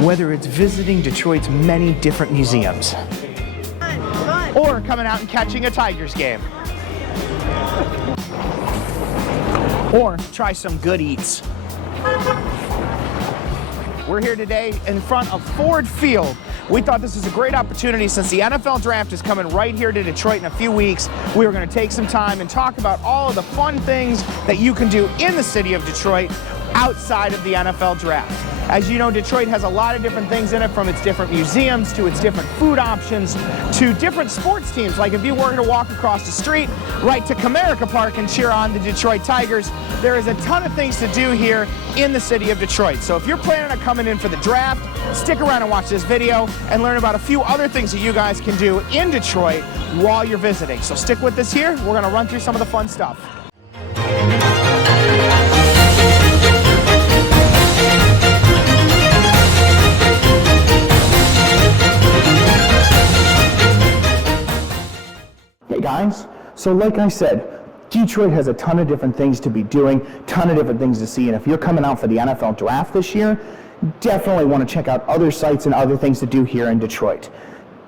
whether it's visiting Detroit's many different museums, or coming out and catching a Tigers game, or try some good eats. We're here today in front of Ford Field. We thought this was a great opportunity since the NFL Draft is coming right here to Detroit in a few weeks. We were going to take some time and talk about all of the fun things that you can do in the city of Detroit outside of the NFL Draft. As you know, Detroit has a lot of different things in it, from its different museums to its different food options to different sports teams. Like if you were to walk across the street right to Comerica Park and cheer on the Detroit Tigers, there is a ton of things to do here in the city of Detroit. So if you're planning on coming in for the draft, stick around and watch this video and learn about a few other things that you guys can do in Detroit while you're visiting. So stick with us here. We're going to run through some of the fun stuff. Hey guys, so like I said, Detroit has a ton of different things to be doing, ton of different things to see, and if you're coming out for the NFL Draft this year, definitely want to check out other sites and other things to do here in Detroit.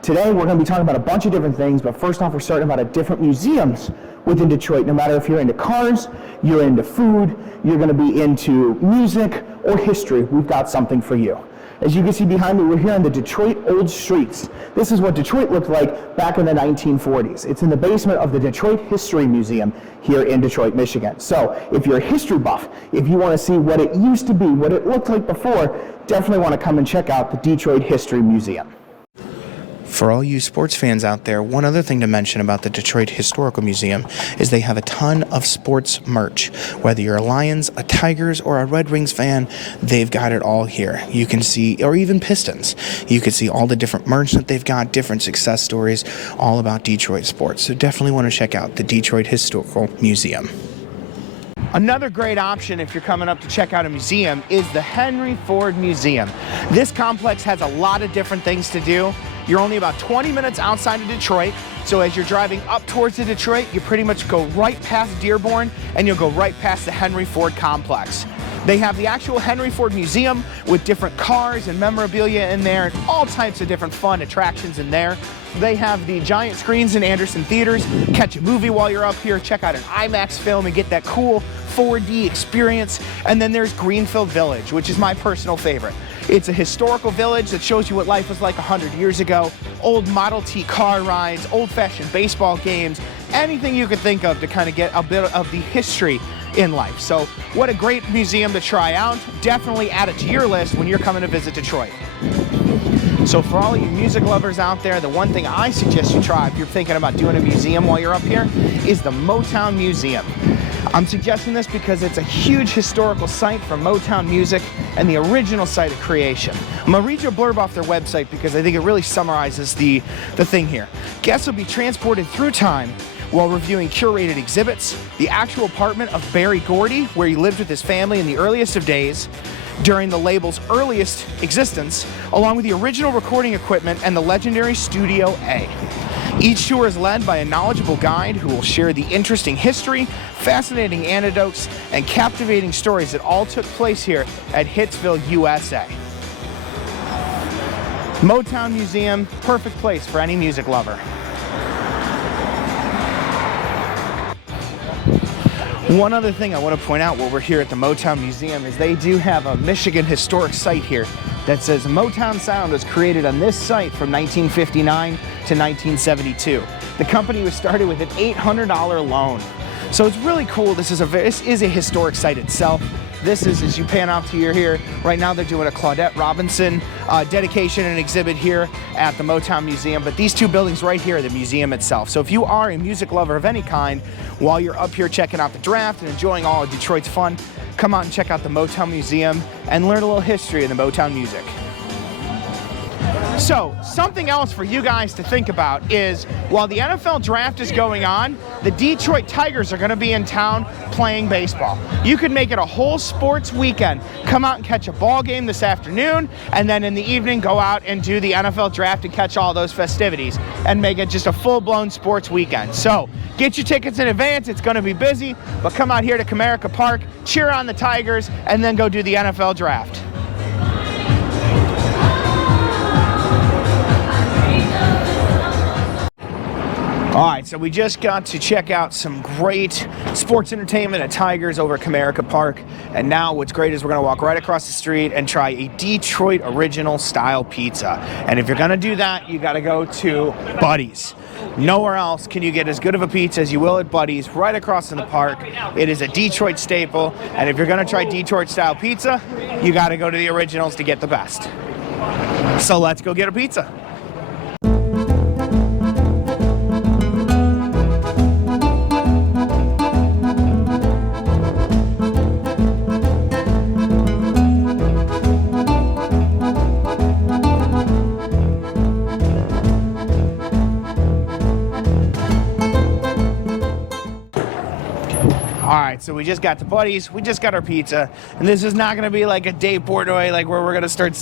Today we're going to be talking about a bunch of different things, but first off we're starting about different museums within Detroit. No matter if you're into cars, you're into food, you're going to be into music or history, we've got something for you. As you can see behind me, we're here on the Detroit Old Streets. This is what Detroit looked like back in the 1940s. It's in the basement of the Detroit History Museum here in Detroit, Michigan. So if you're a history buff, if you want to see what it used to be, what it looked like before, definitely want to come and check out the Detroit History Museum. For all you sports fans out there, one other thing to mention about the Detroit Historical Museum is they have a ton of sports merch. Whether you're a Lions, a Tigers, or a Red Wings fan, they've got it all here. You can see, or even Pistons, you can see all the different merch that they've got, different success stories, all about Detroit sports. So definitely want to check out the Detroit Historical Museum. Another great option if you're coming up to check out a museum is the Henry Ford Museum. This complex has a lot of different things to do. You're only about 20 minutes outside of Detroit, so as you're driving up towards the Detroit, you pretty much go right past Dearborn and you'll go right past the Henry Ford complex. They have the actual Henry Ford Museum with different cars and memorabilia in there and all types of different fun attractions in there. They have the giant screens in Anderson theaters. Catch a movie while you're up here, check out an IMAX film and get that cool 4D experience. And then there's Greenfield Village, which is my personal favorite. It's a historical village that shows you what life was like 100 years ago. Old Model T car rides, old-fashioned baseball games, anything you could think of to kind of get a bit of the history in life. So what a great museum to try out. Definitely add it to your list when you're coming to visit Detroit. So for all you music lovers out there, the one thing I suggest you try if you're thinking about doing a museum while you're up here is the Mowtown Museum. I'm suggesting this because it's a huge historical site for Mowtown music and the original site of creation. I'm going to read you a blurb off their website because I think it really summarizes the thing here. Guests will be transported through time while reviewing curated exhibits, the actual apartment of Berry Gordy, where he lived with his family in the earliest of days, during the label's earliest existence, along with the original recording equipment and the legendary Studio A. Each tour is led by a knowledgeable guide who will share the interesting history, fascinating anecdotes, and captivating stories that all took place here at Hitsville, USA. Mowtown Museum, perfect place for any music lover. One other thing I want to point out while we're here at the Mowtown Museum is they do have a Michigan historic site here that says Mowtown Sound was created on this site from 1959 to 1972. The company was started with an $800 loan. So it's really cool. This is a historic site itself. This is, as you pan out to here, right now they're doing a Claudette Robinson dedication and exhibit here at the Mowtown Museum, but these two buildings right here are the museum itself. So if you are a music lover of any kind, while you're up here checking out the draft and enjoying all of Detroit's fun, come out and check out the Mowtown Museum and learn a little history of the Mowtown music. So, something else for you guys to think about is, while the NFL Draft is going on, the Detroit Tigers are going to be in town playing baseball. You could make it a whole sports weekend. Come out and catch a ball game this afternoon, and then in the evening go out and do the NFL Draft and catch all those festivities, and make it just a full-blown sports weekend. So, get your tickets in advance. It's going to be busy, but come out here to Comerica Park, cheer on the Tigers, and then go do the NFL Draft. right, so we just got to check out some great sports entertainment at Tigers over at Comerica Park. And now what's great is we're going to walk right across the street and try a Detroit original style pizza. And if you're going to do that, you got to go to Buddy's. Nowhere else can you get as good of a pizza as you will at Buddy's right across in the park. It is a Detroit staple. And if you're going to try Detroit style pizza, you got to go to the originals to get the best. So let's go get a pizza. Alright, so we just got to Buddy's, we just got our pizza, and this is not going to be like a Dave Portnoy, like where we're going to start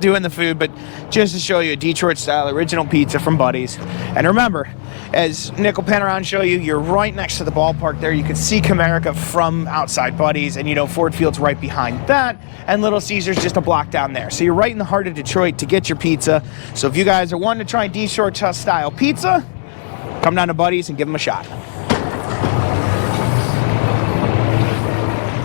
doing the food, but just to show you a Detroit-style original pizza from Buddy's. And remember, as Nick will pan around and show you, you're right next to the ballpark there. You can see Comerica from outside Buddy's, and you know Ford Field's right behind that, and Little Caesars just a block down there. So you're right in the heart of Detroit to get your pizza. So if you guys are wanting to try Detroit-style pizza, come down to Buddy's and give them a shot.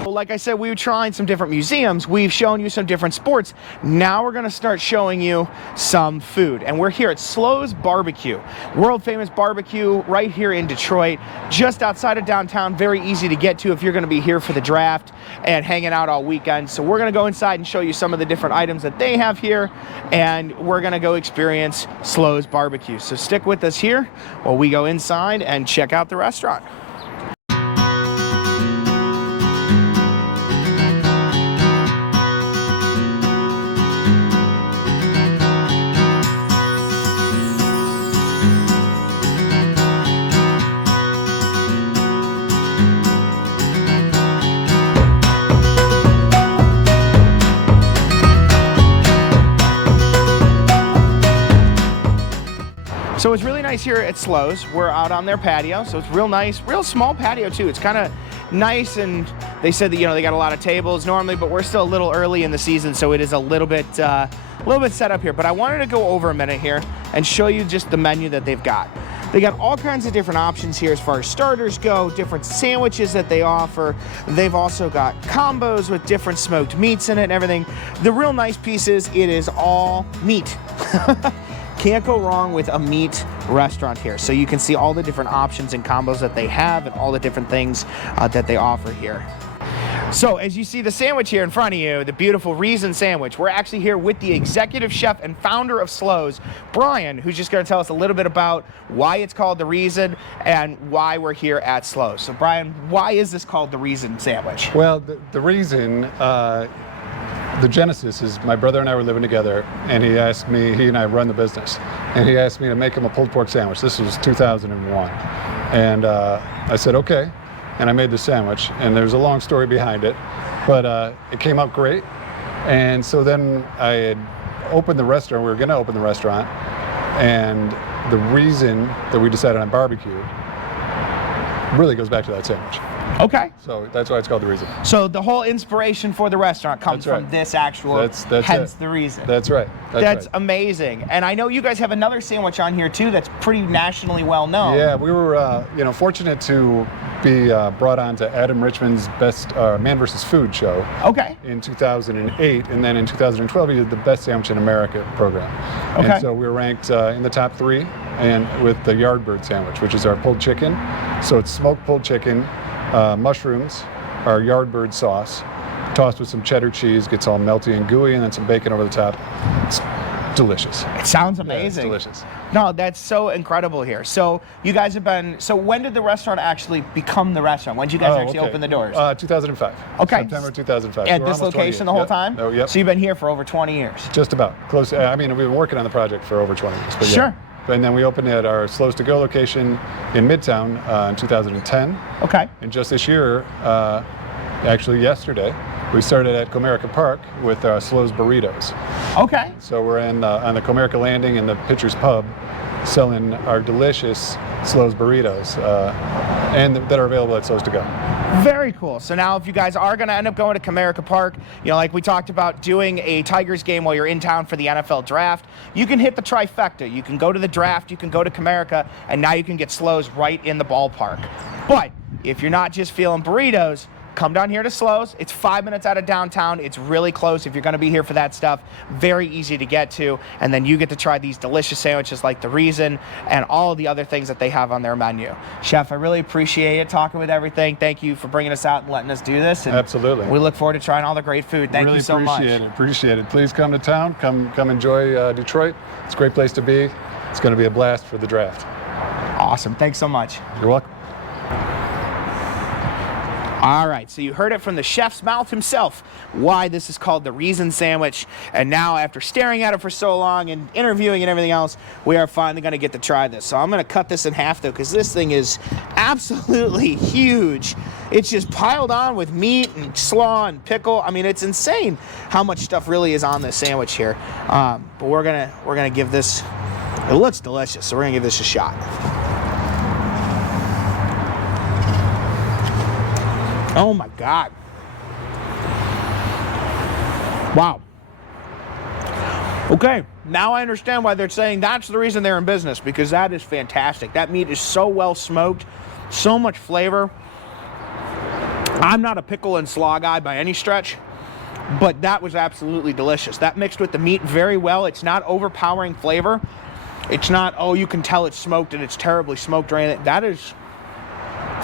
Like I said, we were trying some different museums. We've shown you some different sports. Now we're going to start showing you some food. And we're here at Slows BBQ, world famous barbecue right here in Detroit, just outside of downtown. Very easy to get to if you're going to be here for the draft and hanging out all weekend. So we're going to go inside and show you some of the different items that they have here, and we're going to go experience Slows BBQ. So stick with us here while we go inside and check out the restaurant. So it's really nice here at Slows. We're out on their patio, so it's real nice, real small patio too. It's kind of nice, and they said that, you know, they got a lot of tables normally, but we're still a little early in the season, so it is a little bit set up here. But I wanted to go over a minute here and show you just the menu that they've got. They got all kinds of different options here as far as starters go, different sandwiches that they offer. They've also got combos with different smoked meats in it and everything. The real nice piece is it is all meat. Can't go wrong with a meat restaurant here. So you can see all the different options and combos that they have and all the different things that they offer here. So as you see the sandwich here in front of you, the beautiful Reason sandwich, we're actually here with the executive chef and founder of Slows, Brian, who's just going to tell us a little bit about why it's called the Reason and why we're here at Slows. So Brian, why is this called the Reason sandwich? Well, the reason, the genesis is my brother and I were living together, and he asked me, he and I run the business, and he asked me to make him a pulled pork sandwich. This was 2001. And I said, okay. And I made the sandwich, and there's a long story behind it, but it came out great. And so then I had opened the restaurant, we were gonna open the restaurant, and the reason that we decided on barbecue really goes back to that sandwich. Okay. So that's why it's called the Reason. So the whole inspiration for the restaurant comes from this actual, hence the Reason. That's right. That's amazing. And I know you guys have another sandwich on here too that's pretty nationally well known. Yeah, we were fortunate to be brought on to Adam Richman's Best Man vs. Food show. Okay. In 2008, and then in 2012 he did the Best Sandwich in America program. Okay. And so we were ranked in the top 3, and with the Yardbird sandwich, which is our pulled chicken. So it's smoked pulled chicken, mushrooms, our Yardbird sauce, tossed with some cheddar cheese, gets all melty and gooey, and then some bacon over the top. It's delicious. It sounds amazing. Yeah, it's delicious. No, that's so incredible here. So you guys have been, so when did the restaurant actually become the restaurant? When did you guys actually open the doors? 2005. Okay. September 2005. At this location the whole time? Oh, yep. So you've been here for over 20 years? Just about. Close. I mean, we've been working on the project for over 20 years. But sure. And then we opened at our Slows to Go location in Midtown in 2010. Okay. And just this year, actually yesterday, we started at Comerica Park with Slows Burritos. Okay. So we're on the Comerica Landing in the Pitcher's Pub, selling our delicious Slows Burritos, and that are available at Slows to Go. Very cool. So now if you guys are going to end up going to Comerica Park, you know, like we talked about doing a Tigers game while you're in town for the NFL draft, you can hit the trifecta. You can go to the draft, you can go to Comerica, and now you can get Slows right in the ballpark. But if you're not just feeling burritos, come down here to Slows. It's 5 minutes out of downtown. It's really close if you're going to be here for that stuff. Very easy to get to. And then you get to try these delicious sandwiches like the Reason and all of the other things that they have on their menu. Chef, I really appreciate it talking with everything. Thank you for bringing us out and letting us do this. And absolutely. We look forward to trying all the great food. Thank you so much. Appreciate it. Please come to town. Come enjoy Detroit. It's a great place to be. It's going to be a blast for the draft. Awesome. Thanks so much. You're welcome. All right, so you heard it from the chef's mouth himself why this is called the Reason Sandwich. And now, after staring at it for so long and interviewing and everything else, we are finally going to get to try this. So I'm going to cut this in half, though, because this thing is absolutely huge. It's just piled on with meat and slaw and pickle. I mean, it's insane how much stuff really is on this sandwich here. But we're gonna give this. It looks delicious, so we're gonna give this a shot. Oh my God. Wow. Okay, now I understand why they're saying that's the reason they're in business, because that is fantastic. That meat is so well smoked, so much flavor. I'm not a pickle and slaw guy by any stretch, but that was absolutely delicious. That mixed with the meat very well. It's not overpowering flavor. It's not, oh, you can tell it's smoked and it's terribly smoked or anything. That is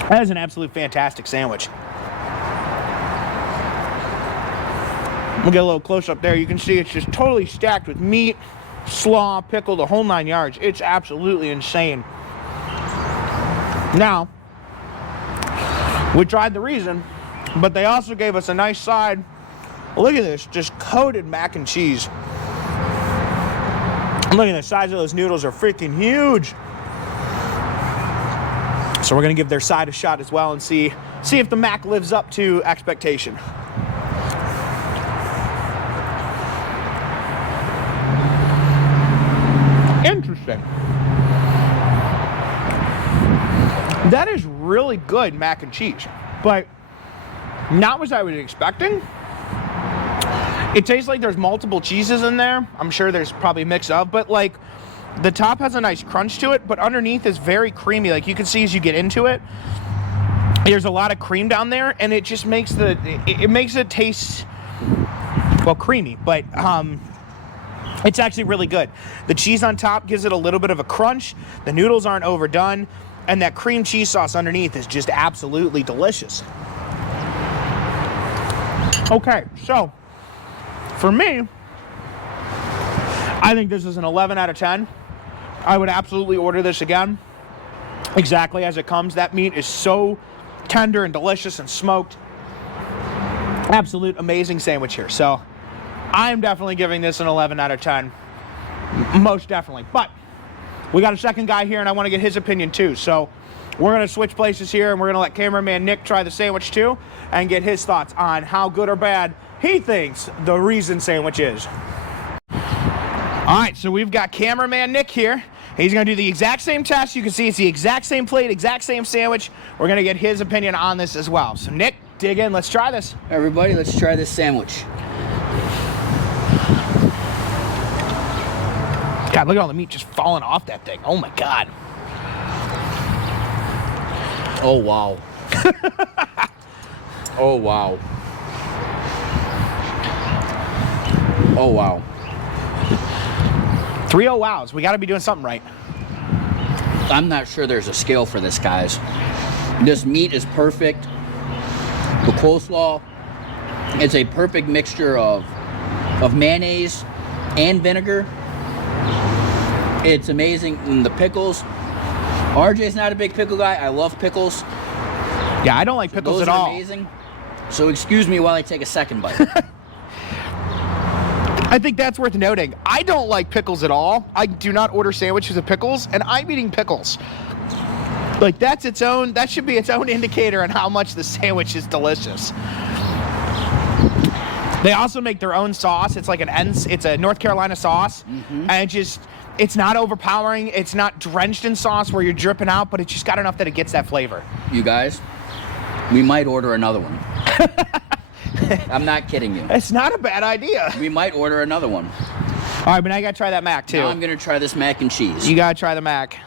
an absolute fantastic sandwich. We'll get a little close up there. You can see it's just totally stacked with meat, slaw, pickle, the whole 9 yards. It's absolutely insane. Now, we tried the Reason, but they also gave us a nice side. Look at this, just coated mac and cheese. Look at the size of those noodles are freaking huge. So we're gonna give their side a shot as well and see if the mac lives up to expectation. Interesting. That is really good mac and cheese, but not what I was expecting. It tastes like there's multiple cheeses in there. I'm sure there's probably a mix of, but like the top has a nice crunch to it, but underneath is very creamy. Like you can see as you get into it, there's a lot of cream down there, and it just makes it makes it taste, well, creamy, but it's actually really good. The cheese on top gives it a little bit of a crunch. The noodles aren't overdone, and that cream cheese sauce underneath is just absolutely delicious. Okay, so for me, I think this is an 11 out of 10. I would absolutely order this again. Exactly as it comes. That meat is so tender and delicious and smoked. Absolute amazing sandwich here. So I'm definitely giving this an 11 out of 10. Most definitely. But we got a second guy here, and I want to get his opinion too. So we're going to switch places here, and we're going to let cameraman Nick try the sandwich too and get his thoughts on how good or bad he thinks the Reason sandwich is. All right, so we've got cameraman Nick here. He's going to do the exact same test. You can see it's the exact same plate, exact same sandwich. We're going to get his opinion on this as well. So Nick, dig in. Let's try this. Everybody, let's try this sandwich. God, look at all the meat just falling off that thing. Oh my God. Oh, wow. Oh, wow. Oh, wow. 3 oh wows. We got to be doing something right. I'm not sure there's a scale for this, guys. This meat is perfect. The coleslaw, it's a perfect mixture of mayonnaise and vinegar. It's amazing. And the pickles. RJ's not a big pickle guy. I love pickles. Yeah, I don't like pickles Those at are all. amazing. So excuse me while I take a second bite. I think that's worth noting. I don't like pickles at all. I do not order sandwiches with pickles, and I'm eating pickles. Like that should be its own indicator on how much the sandwich is delicious. They also make their own sauce. It's like it's a North Carolina sauce, and it's not overpowering. It's not drenched in sauce where you're dripping out, but it's just got enough that it gets that flavor. You guys, We might order another one. I'm not kidding you. It's not a bad idea. We might order another one. All right, but I gotta try that mac too. Now I'm gonna try this mac and cheese. You gotta try the mac.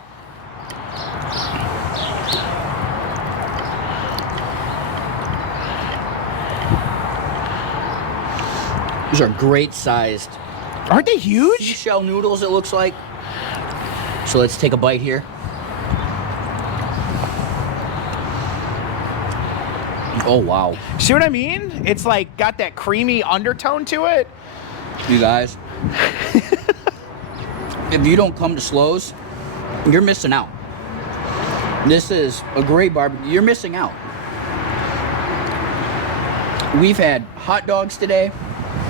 These are great sized. Aren't they huge? Seashell noodles, it looks like. So let's take a bite here. Oh, wow. See what I mean? It's like got that creamy undertone to it. You guys, if you don't come to Slows, you're missing out. This is a great barbecue. You're missing out. We've had hot dogs today.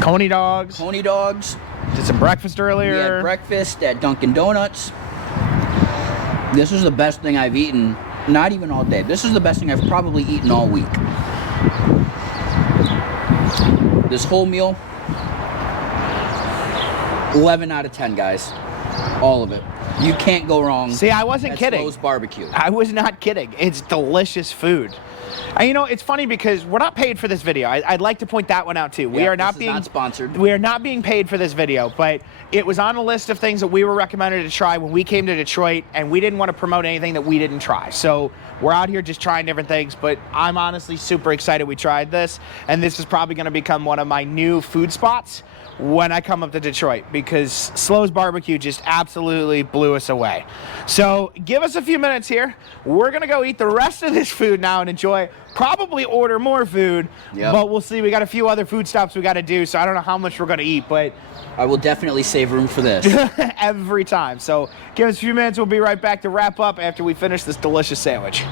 Coney dogs. Coney dogs. Did some breakfast earlier. We had breakfast at Dunkin' Donuts. This is the best thing I've eaten, not even all day. This is the best thing I've probably eaten all week. This whole meal, 11 out of 10, guys. All of it. You can't go wrong. See, I wasn't kidding. Slows BBQ. I was not kidding. It's delicious food. And you know, it's funny because we're not paid for this video. I'd like to point that one out too. We are not being sponsored. We are not being paid for this video, but it was on a list of things that we were recommended to try when we came to Detroit, and we didn't want to promote anything that we didn't try. So we're out here just trying different things, but I'm honestly super excited we tried this, and this is probably going to become one of my new food spots when I come up to Detroit, because Slows BBQ just absolutely blew us away. So give us a few minutes here. We're gonna go eat the rest of this food now and enjoy, probably order more food, but we'll see. We got a few other food stops we gotta do, so I don't know how much we're gonna eat, but I will definitely save room for this. every time. So give us a few minutes, we'll be right back to wrap up after we finish this delicious sandwich.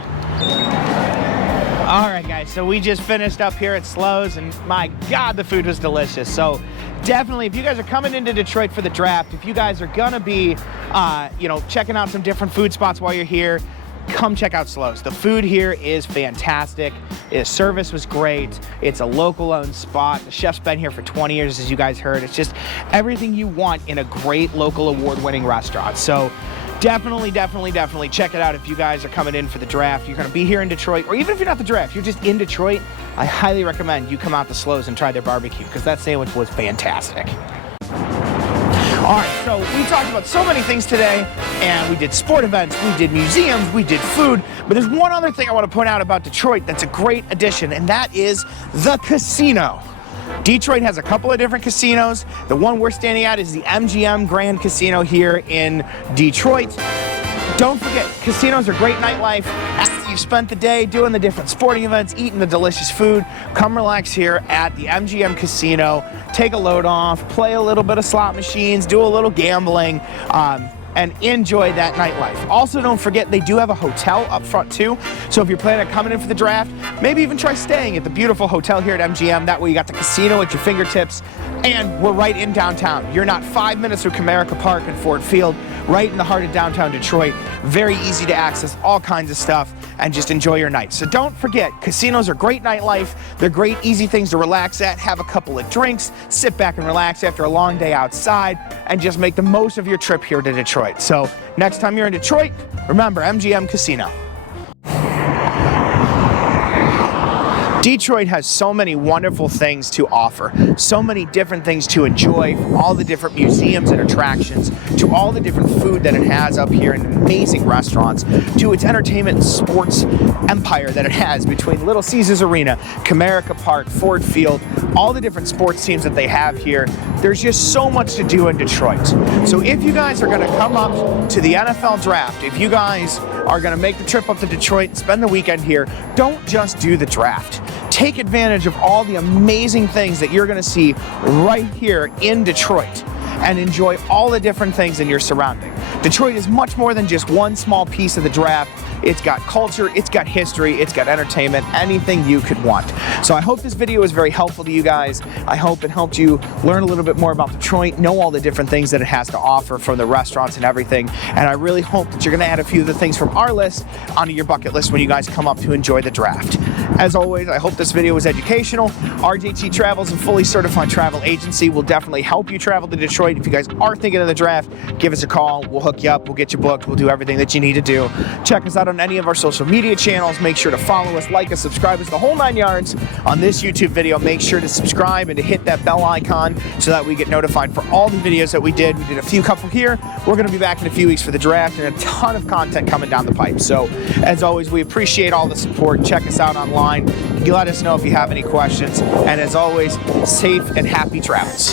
All right, guys, so we just finished up here at Slows, and my God, the food was delicious. So definitely, if you guys are coming into Detroit for the draft, if you guys are gonna be, you know, checking out some different food spots while you're here, come check out Slows. The food here is fantastic. The service was great. It's a local-owned spot. The chef's been here for 20 years, as you guys heard. It's just everything you want in a great local award-winning restaurant. So definitely check it out if you guys are coming in for the draft. You're going to be here in Detroit, or even if you're not the draft, you're just in Detroit, I highly recommend you come out to Slows and try their barbecue, because that sandwich was fantastic. All right, so we talked about so many things today, and we did sport events, we did museums, we did food, but there's one other thing I want to point out about Detroit that's a great addition, and that is the casino. Detroit has a couple of different casinos. The one we're standing at is the MGM Grand Casino here in Detroit. Don't forget, casinos are great nightlife. After you've spent the day doing the different sporting events, eating the delicious food, come relax here at the MGM Casino, take a load off, play a little bit of slot machines, do a little gambling, and enjoy that nightlife. Also, don't forget, they do have a hotel up front too. So if you're planning on coming in for the draft, maybe even try staying at the beautiful hotel here at MGM. That way you got the casino at your fingertips, and we're right in downtown. You're not 5 minutes from Comerica Park and Ford Field, right in the heart of downtown Detroit. Very easy to access all kinds of stuff and just enjoy your night. So don't forget, casinos are great nightlife. They're great, easy things to relax at, have a couple of drinks, sit back and relax after a long day outside, and just make the most of your trip here to Detroit. So next time you're in Detroit, remember MGM Casino. Detroit has so many wonderful things to offer, so many different things to enjoy, from all the different museums and attractions, to all the different food that it has up here and amazing restaurants, to its entertainment and sports empire that it has between Little Caesars Arena, Comerica Park, Ford Field, all the different sports teams that they have here. There's just so much to do in Detroit. So if you guys are going to come up to the NFL draft, if you guys are going to make the trip up to Detroit and spend the weekend here, don't just do the draft. Take advantage of all the amazing things that you're going to see right here in Detroit, and enjoy all the different things in your surrounding. Detroit is much more than just one small piece of the draft. It's got culture, it's got history, it's got entertainment, anything you could want. So I hope this video was very helpful to you guys. I hope it helped you learn a little bit more about Detroit, know all the different things that it has to offer from the restaurants and everything. And I really hope that you're going to add a few of the things from our list onto your bucket list when you guys come up to enjoy the draft. As always, I hope this video was educational. RJT Travels, a fully certified travel agency, will definitely help you travel to Detroit. If you guys are thinking of the draft, give us a call. We'll hook you up. We'll get you booked. We'll do everything that you need to do. Check us out on any of our social media channels. Make sure to follow us, like us, subscribe us, the whole 9 yards on this YouTube video. Make sure to subscribe and to hit that bell icon so that we get notified for all the videos that we did. We did a couple here. We're going to be back in a few weeks for the draft and a ton of content coming down the pipe. So as always, we appreciate all the support. Check us out online. You let us know if you have any questions. And as always, safe and happy travels.